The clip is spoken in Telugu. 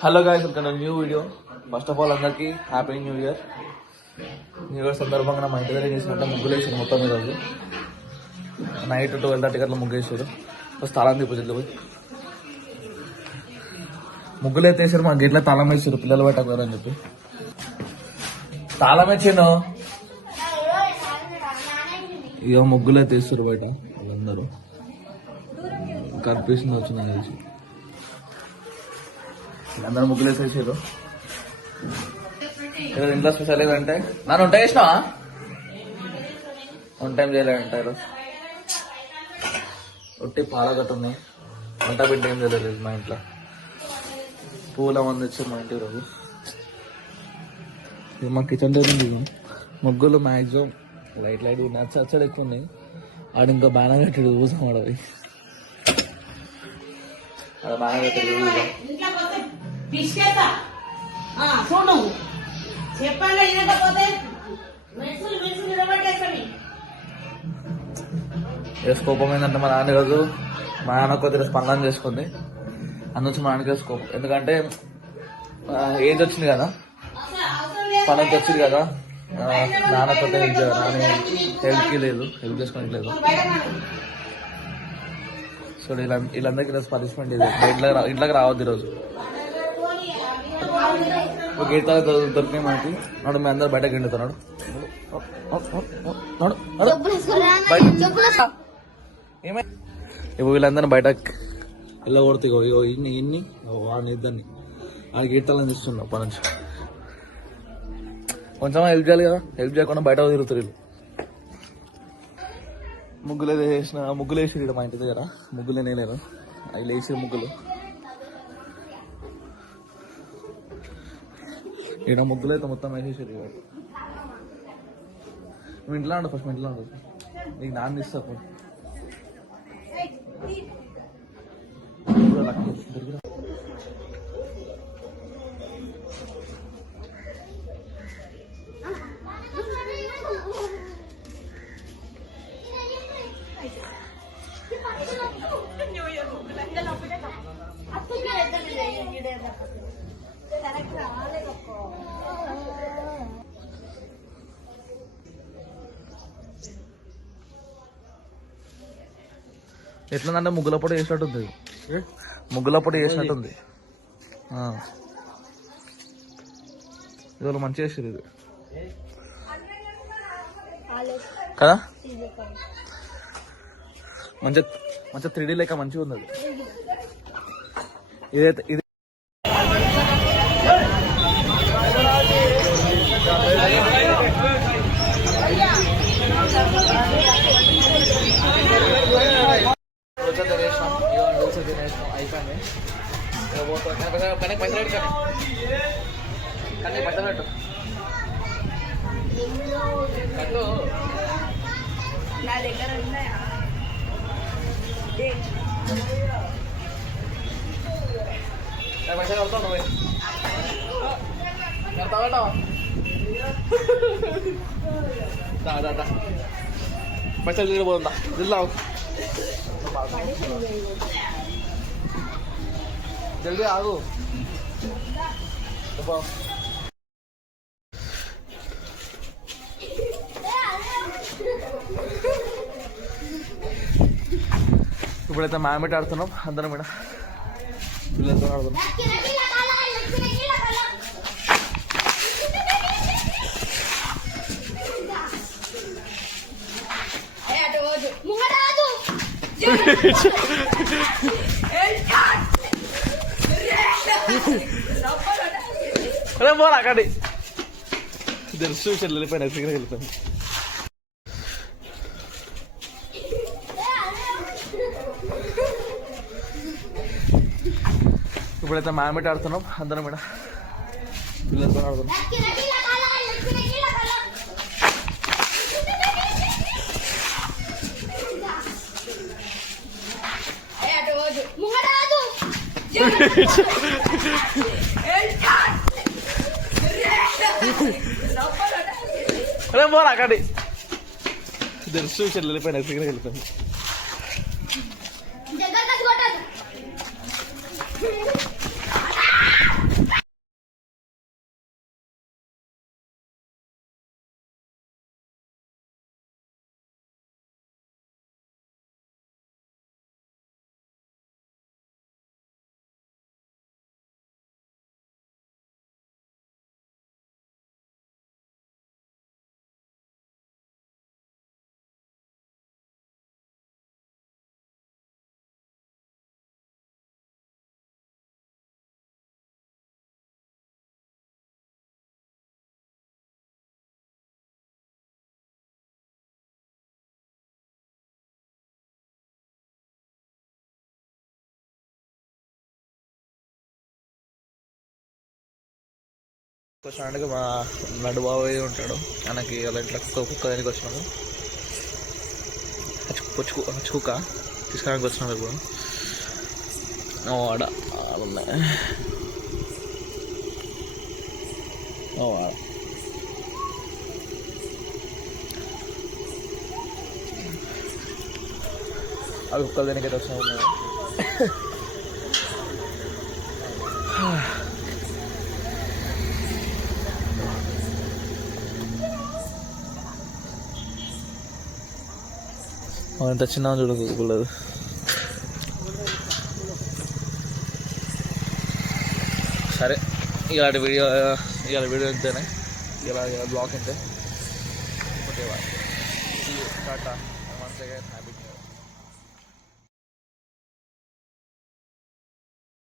Hello guys, welcome to new video. First of all అందరికీ happy new year. New year సందర్భంగా మా ఇంటి దగ్గర చేసినట్టే ముగ్గులు వేసారు మొత్తం ఈరోజు నైట్ 12:30 గంటల ముగ్గు వేసారు. ఫస్ట్ తాళం తీపోతుంది పోయి ముగ్గులు అయితే వేసారు. మా గేట్లో తాళం వేసారు పిల్లలు పెట్టకూడదు అని చెప్పి తాళం వేసాను. ఇక ముగ్గులు అయితే వేస్తారు బయట వాళ్ళందరూ కనిపిస్తుంది వచ్చిందని తెలిసి అందరూ ముగ్గులు వేసేసారు. ఈరోజు ఇంట్లో స్పెషల్ ఏదంటే నన్ను వంట చేసినావా? వన్ టైం చేయలేదంట ఈరోజు. ఒట్టి పాలగట్టు ఉన్నాయి, వంట బిడ్డ ఏం చేయలేదు మా ఇంట్లో. పూల మంది వచ్చారు మా ఇంటి రోజు. ఇది మా కిచెన్ టేబుల్. ముగ్గులు మ్యాక్సిమం లైట్ నచ్చడు ఎక్కువ ఉన్నాయి. ఆడు ఇంకా బాగా కట్టాడు ఊసం ఆడవి అలా బాగా కట్టాడు. కోపం ఏంటంటే మా నాన్న రోజు మా నాన్న కొద్దిగా స్పందన చేసుకుంది. అందుకు మా నాన్నకి కోపం, ఎందుకంటే ఏజ్ వచ్చింది కదా, పనికి వచ్చింది కదా. నాన్న కొత్త హెల్ప్ చేయాలి, నాన్న హెల్ప్కి లేదు, హెల్ప్ చేసుకోవడానికి లేదు. సో వీళ్ళందరికీ ఈరోజు పనిష్మెంట్ ఇది, ఇంట్లోకి రావద్దు ఈరోజు. గీత దొరికినాయి మనకి. నాడు మీ అందరు బయటకు వెళ్ళుతున్నాడు. ఏమై ఇప్పుడు వీళ్ళందరినీ బయటకు వెళ్ళగొడుతు. ఇన్ని వాడిని ఇద్దరిని వాడికి గీతాలని చూస్తున్నావు అప్పటి నుంచి. కొంచెం హెల్ప్ చేయాలి కదా, హెల్ప్ చేయకుండా బయట తిరుగుతారు వీళ్ళు. ముగ్గులు ఏదో వేసిన ముగ్గులు వేసి మా ఇంటి దగ్గర ముగ్గులు నేను అవి వేసే ముగ్గులు. ఈడ ముగ్గులు అయితే మొత్తం వేసేసారు. నువ్వు ఇంట్లో ఉండవు, ఫస్ట్ ఇంట్లో ఉండదు. నీకు నాన్న ఇస్తా ఎట్లందంటే ముగ్గుల పొడి వేసినట్టుంది, ముగ్గుల పొడి వేసినట్టుంది. ఇవాళ మంచిగా వేసారు ఇది కదా, మంచిగా 3D లెక్క మంచిగా ఉంది అది. ఇదైతే ఇది అయిపోయింది. పైసలు పెట్టు కానీ పైసలు పెట్టు కట్టు. నా దగ్గర ఉన్నాయా? పైసలు కడతావు నువ్వు, కడతావా? పైసలు తిరిగిపోతుందా? జిల్లావు జల్దీ ఆగు. ఇప్పుడైతే మ్యామెట్ ఆడుతున్నాం అందరం, ఇక్కడ పిల్లలతో ఆడుతున్నాం. అరే పోరా అక్కడి తెలుసు వెళ్ళిపోయినా సిగ్నల్ వెళ్ళిపోయింది. ఇప్పుడైతే మ్యామెట్ ఆడుతున్నాం అందరం, ఇక్కడ పిల్లలతో ఆడుతున్నాం. అరే పోరా అక్కడి తెలుసు వెళ్ళిపోయినా సిగ్నల్ వెళ్ళిపోయింది. వచ్చినానికి మా నడు బాబాయ్ ఉంటాడు, ఆయనకి అలా ఇంట్లో కుక్క దానికి వచ్చినాము. కుక్క తీసుకురానికి వచ్చినాము ఇప్పుడు. ఆడ ఉన్నాయి అవి కుక్కలు దానికైతే వచ్చినాము. ఎంత చిన్న చూడలేదు. సరే ఇలాంటి వీడియో ఇంతేనే, ఇలా బ్లాగ్ ఇంతే. Okay bye, Tata.